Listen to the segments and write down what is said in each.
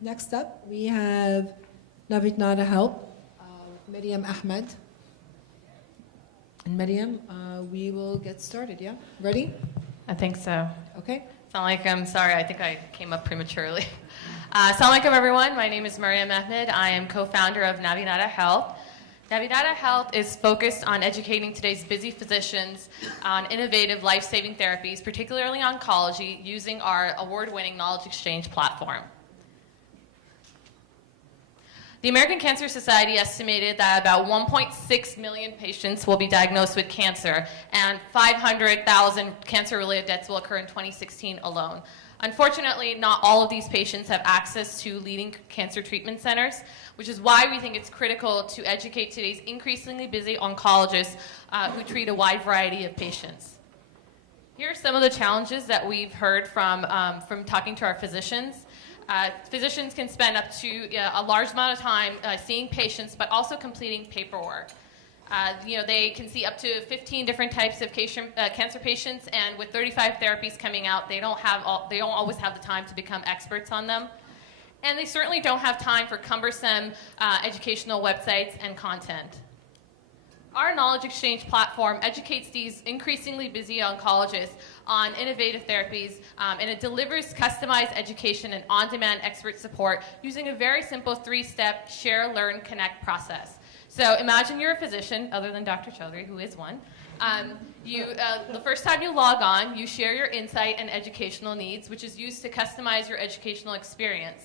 Next up, we have Navinata Help, Miriam Ahmed. And Miriam, we will get started, yeah? Ready? I think so. Okay. Assalamu alaikum. Sorry, I think I came up prematurely. Assalamu alaikum, everyone. My name is Miriam Ahmed. I am co-founder of Navinata Health. Navinata Health is focused on educating today's busy physicians on innovative life-saving therapies, particularly oncology, using our award-winning knowledge exchange platform. The American Cancer Society estimated that about 1.6 million patients will be diagnosed with cancer, and 500,000 cancer-related deaths will occur in 2016 alone. Unfortunately, not all of these patients have access to leading cancer treatment centers, which is why we think it's critical to educate today's increasingly busy oncologists who treat a wide variety of patients. Here are some of the challenges that we've heard from talking to our physicians. Physicians can spend up to a large amount of time seeing patients, but also completing paperwork. They can see up to 15 different types of cancer patients, and with 35 therapies coming out, they don't always have the time to become experts on them. And they certainly don't have time for cumbersome educational websites and content. Our knowledge exchange platform educates these increasingly busy oncologists on innovative therapies, and it delivers customized education and on-demand expert support using a very simple 3-step share, learn, connect process. So imagine you're a physician, other than Dr. Chaudhry, who is one. The first time you log on, you share your insight and educational needs, which is used to customize your educational experience.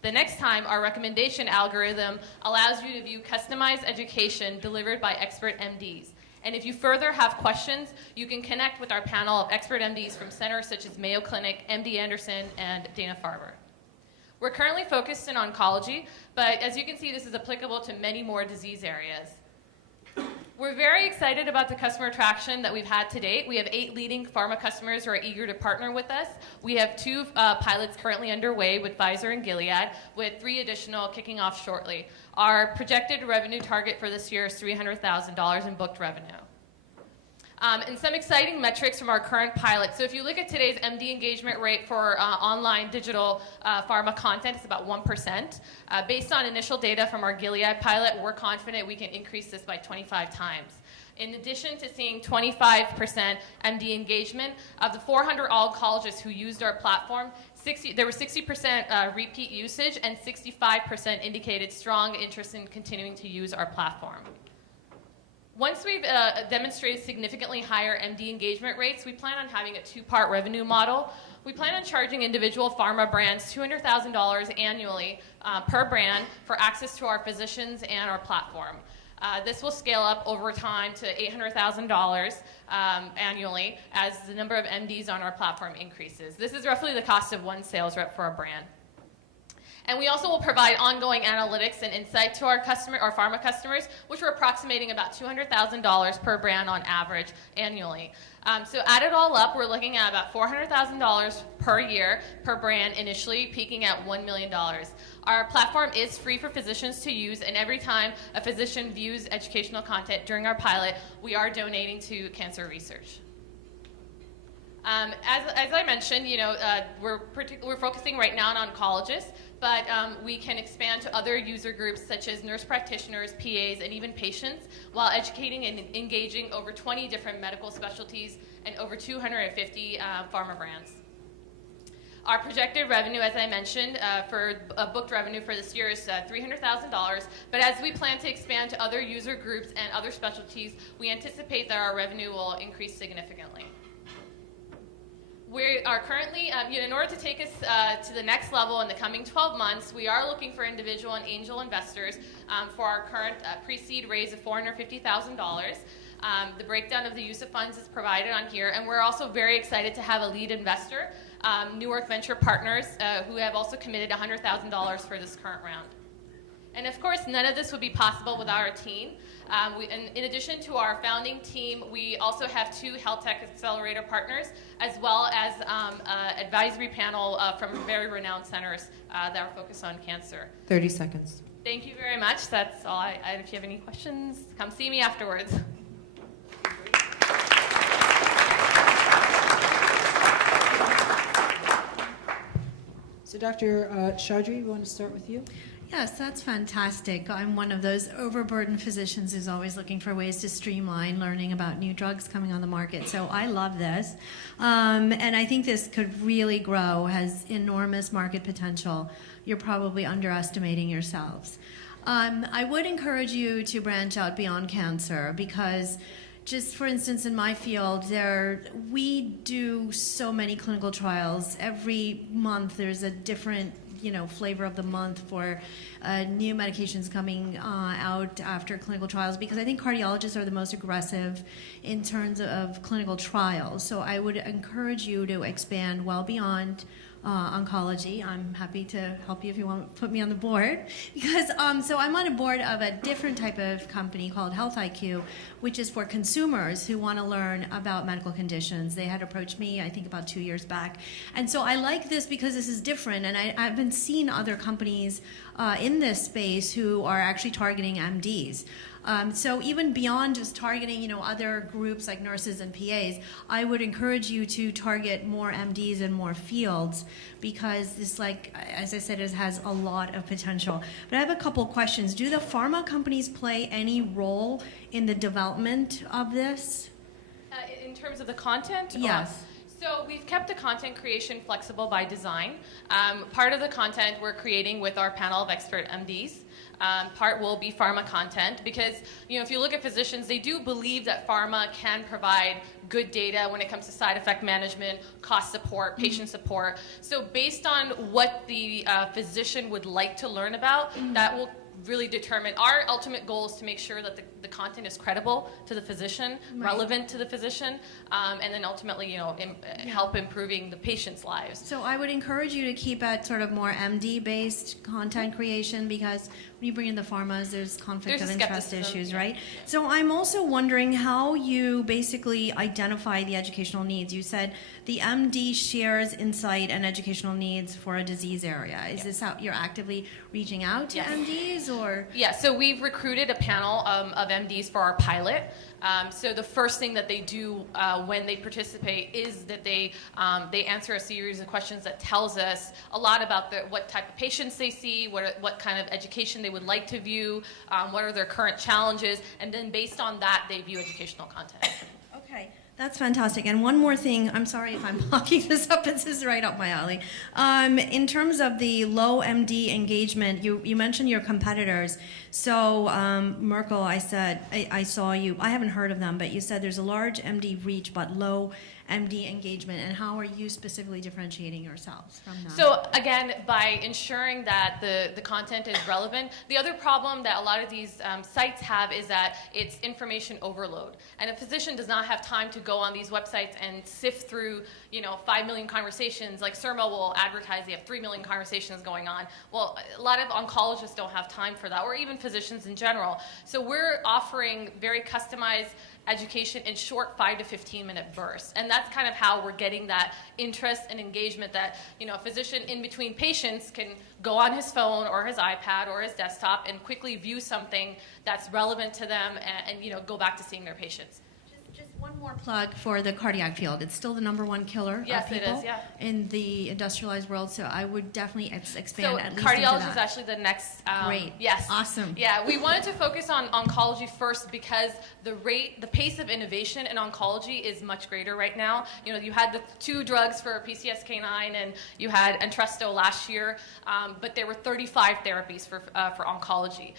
The next time, our recommendation algorithm allows you to view customized education delivered by expert MDs. And if you further have questions, you can connect with our panel of expert MDs from centers such as Mayo Clinic, MD Anderson, and Dana-Farber. We're currently focused in oncology, but as you can see, this is applicable to many more disease areas. We're very excited about the customer traction that we've had to date. We have 8 leading pharma customers who are eager to partner with us. We have 2 pilots currently underway with Pfizer and Gilead, with 3 additional kicking off shortly. Our projected revenue target for this year is $300,000 in booked revenue. And some exciting metrics from our current pilot. So if you look at today's MD engagement rate for online digital pharma content, it's about 1%. Based on initial data from our Gilead pilot, we're confident we can increase this by 25 times. In addition to seeing 25% MD engagement, of the 400 oncologists who used our platform, there was 60% repeat usage, and 65% indicated strong interest in continuing to use our platform. Once we've demonstrated significantly higher MD engagement rates, we plan on having a 2-part revenue model. We plan on charging individual pharma brands $200,000 annually per brand for access to our physicians and our platform. This will scale up over time to $800,000 annually as the number of MDs on our platform increases. This is roughly the cost of 1 sales rep for a brand. And we also will provide ongoing analytics and insight to our pharma customers, which we're approximating about $200,000 per brand on average annually. So add it all up, we're looking at about $400,000 per year per brand initially, peaking at $1 million. Our platform is free for physicians to use, and every time a physician views educational content during our pilot, we are donating to cancer research. As I mentioned, we're focusing right now on oncologists, but we can expand to other user groups such as nurse practitioners, PAs, and even patients, while educating and engaging over 20 different medical specialties and over 250 pharma brands. Our projected revenue, as I mentioned, for booked revenue for this year is $300,000, but as we plan to expand to other user groups and other specialties, we anticipate that our revenue will increase significantly. We are currently, in order to take us to the next level in the coming 12 months, we are looking for individual and angel investors for our current pre-seed raise of $450,000. The breakdown of the use of funds is provided on here, and we're also very excited to have a lead investor, Newark Venture Partners, who have also committed $100,000 for this current round. And of course, none of this would be possible without our team. In addition to our founding team, we also have 2 health tech accelerator partners, as well as an advisory panel from very renowned centers that are focused on cancer. 30 seconds. Thank you very much. That's all. If you have any questions, come see me afterwards. So So Dr. Chaudhry, we want to start with you. Yes, that's fantastic. I'm one of those overburdened physicians who's always looking for ways to streamline learning about new drugs coming on the market. So I love this. And I think this could really grow, has enormous market potential. You're probably underestimating yourselves. I would encourage you to branch out beyond cancer because just for instance, in my field, we do so many clinical trials. Every month there's a different flavor of the month for new medications coming out after clinical trials because I think cardiologists are the most aggressive in terms of clinical trials. So I would encourage you to expand well beyond oncology. I'm happy to help you if you want to put me on the board because so I'm on a board of a different type of company called Health IQ, which is for consumers who want to learn about medical conditions. They had approached me, I think, about 2 years back. And so I like this because this is different. And I've been seeing other companies in this space who are actually targeting MDs. So even beyond just targeting, other groups like nurses and PAs, I would encourage you to target more MDs and more fields because this, as I said, it has a lot of potential. But I have a couple questions. Do the pharma companies play any role in the development of this? In terms of the content? Yes. So we've kept the content creation flexible by design. Part of the content we're creating with our panel of expert MDs. Part will be pharma content because, if you look at physicians, they do believe that pharma can provide good data when it comes to side effect management, cost support, patient support. So based on what the physician would like to learn about, that will really determine. Our ultimate goal is to make sure that the content is credible to the physician, relevant to the physician, and then ultimately, help improving the patient's lives. So I would encourage you to keep at sort of more MD-based content creation because when you bring in the pharmas, there's conflict of interest issues, right? So I'm also wondering how you basically identify the educational needs. You said the MD shares insight and educational needs for a disease area. Is this how you're actively reaching out to MDs or? Yeah, so we've recruited a panel of MDs for our pilot. So the first thing that they do when they participate is that they answer a series of questions that tells us a lot about what type of patients they see, what kind of education they would like to view, what are their current challenges, and then based on that, they view educational content. Okay. That's fantastic. And one more thing, I'm sorry if I'm hawking this up, this is right up my alley. In terms of the low MD engagement, you mentioned your competitors. So Merkel, I said, I saw you, I haven't heard of them, but you said there's a large MD reach but low MD engagement, and how are you specifically differentiating yourselves from them? So again, by ensuring that the content is relevant. The other problem that a lot of these sites have is that it's information overload. And a physician does not have time to go on these websites and sift through 5 million conversations. Like Surma will advertise they have 3 million conversations going on. Well, a lot of oncologists don't have time for that, or even physicians in general. So we're offering very customized education in short 5 to 15 minute bursts. And that's kind of how we're getting that interest and engagement that, a physician in between patients can go on his phone or his iPad or his desktop and quickly view something that's relevant to them and go back to seeing their patients. Just one more plug for the cardiac field. It's still the #1 killer of people in the industrialized world, so I would definitely expand at least cardiology into that. is actually the next. Great. Yes. Awesome. Yeah, we wanted to focus on oncology first because the pace of innovation in oncology is much greater right now. You had the 2 drugs for PCSK9 and you had Entresto last year, but there were 35 therapies for oncology.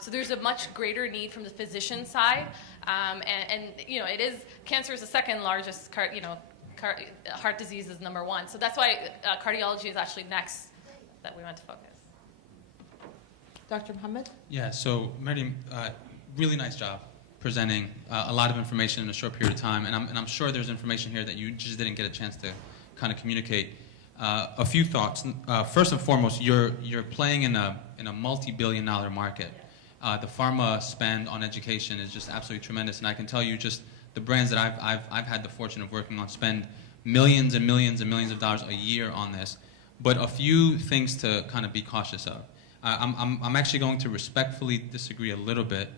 So there's a much greater need from the physician side. Cancer is the second largest, heart disease is #1. So that's why cardiology is actually next that we want to focus. Dr. Muhammad? Yeah, so Maryam, really nice job presenting a lot of information in a short period of time, and I'm sure there's information here that you just didn't get a chance to kind of communicate. A few thoughts. First and foremost, you're playing in a multi-billion-dollar market. The pharma spend on education is just absolutely tremendous, and I can tell you just the brands that I've had the fortune of working on spend millions and millions and millions of dollars a year on this. But a few things to kind of be cautious of. I'm actually going to respectfully disagree a little bit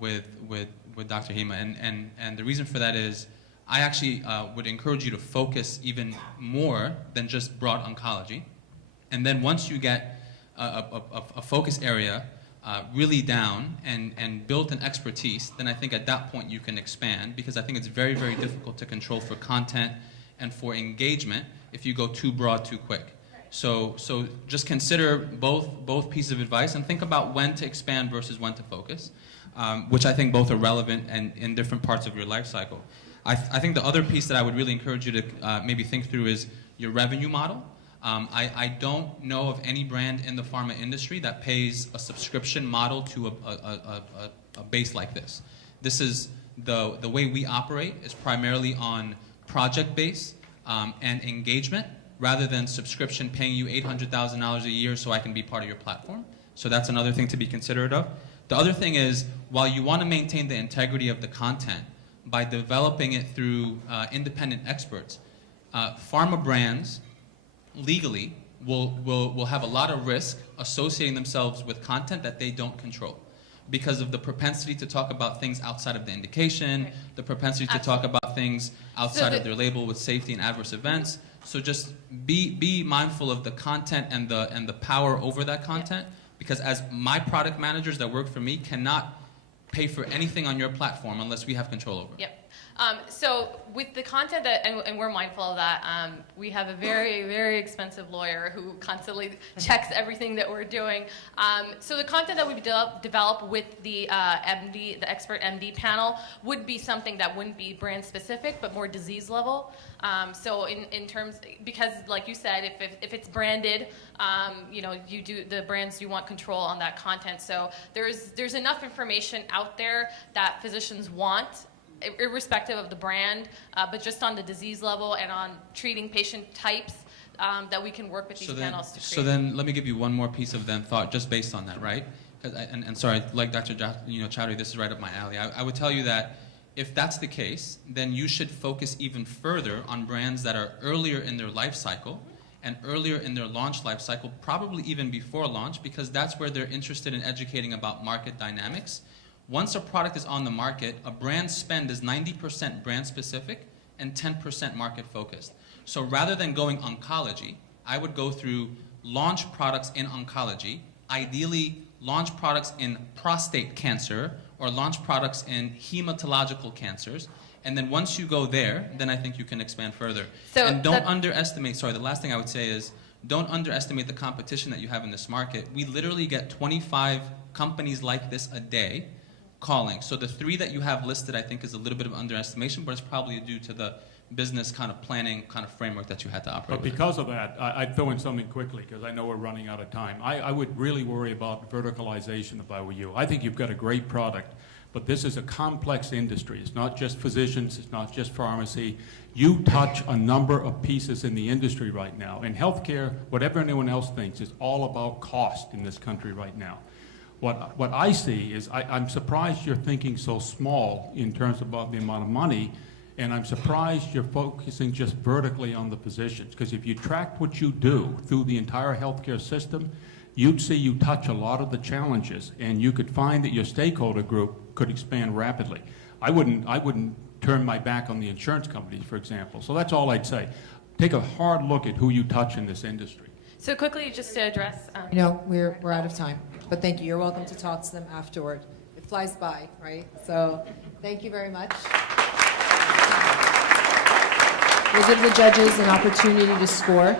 with Dr. Hina, and the reason for that is I actually would encourage you to focus even more than just broad oncology. And then once you get a focus area really down and built an expertise, then I think at that point you can expand, because I think it's very, very difficult to control for content and for engagement if you go too broad too quick. So just consider both pieces of advice and think about when to expand versus when to focus, which I think both are relevant and in different parts of your life cycle. I think the other piece that I would really encourage you to maybe think through is your revenue model. I don't know of any brand in the pharma industry that pays a subscription model to a base like this. This is the way we operate is primarily on project base and engagement, rather than subscription paying you $800,000 a year so I can be part of your platform. So that's another thing to be considerate of. The other thing is, while you want to maintain the integrity of the content by developing it through independent experts, pharma brands legally will have a lot of risk associating themselves with content that they don't control, because of the propensity to talk about things outside of the indication, the propensity to talk about things outside of their label with safety and adverse events. So just be mindful of the content and the power over that content, because as my product managers that work for me cannot pay for anything on your platform unless we have control over it. Yep. So with the content that, and we're mindful of that, we have a very, very expensive lawyer who constantly checks everything that we're doing. So the content that we develop with the MD, the expert MD panel, would be something that wouldn't be brand specific, but more disease level. So in terms, because like you said, if it's branded, you know, the brands do want control on that content. So there's enough information out there that physicians want, irrespective of the brand, but just on the disease level and on treating patient types, that we can work with these panels to create. So then let me give you one more piece of thought just based on that, right? And sorry, like Dr. Chaudhry, this is right up my alley. I would tell you that if that's the case, then you should focus even further on brands that are earlier in their life cycle and earlier in their launch life cycle, probably even before launch, because that's where they're interested in educating about market dynamics. Once a product is on the market, a brand spend is 90% brand specific and 10% market focused. So rather than going oncology, I would go through launch products in oncology, ideally launch products in prostate cancer or launch products in hematological cancers. And then once you go there, then I think you can expand further. So and don't underestimate, sorry, the last thing I would say is, don't underestimate the competition that you have in this market. We literally get 25 companies like this a day calling. So the 3 that you have listed, I think, is a little bit of underestimation, but it's probably due to the business kind of planning kind of framework that you had to operate with. But because of that, I'd throw in something quickly, because I know we're running out of time. I would really worry about verticalization if I were you. I think you've got a great product, but this is a complex industry. It's not just physicians, it's not just pharmacy. You touch a number of pieces in the industry right now. In healthcare, whatever anyone else thinks, is all about cost in this country right now. What I see is, I'm surprised you're thinking so small in terms of the amount of money, and I'm surprised you're focusing just vertically on the physicians. Because if you tracked what you do through the entire healthcare system, you'd see you touch a lot of the challenges, and you could find that your stakeholder group could expand rapidly. I wouldn't turn my back on the insurance companies, for example. So that's all I'd say. Take a hard look at who you touch in this industry. So quickly, just to address... You know, we're out of time, but thank you. You're welcome to talk to them afterward. It flies by, right? So thank you very much. We'll give the judges an opportunity to score.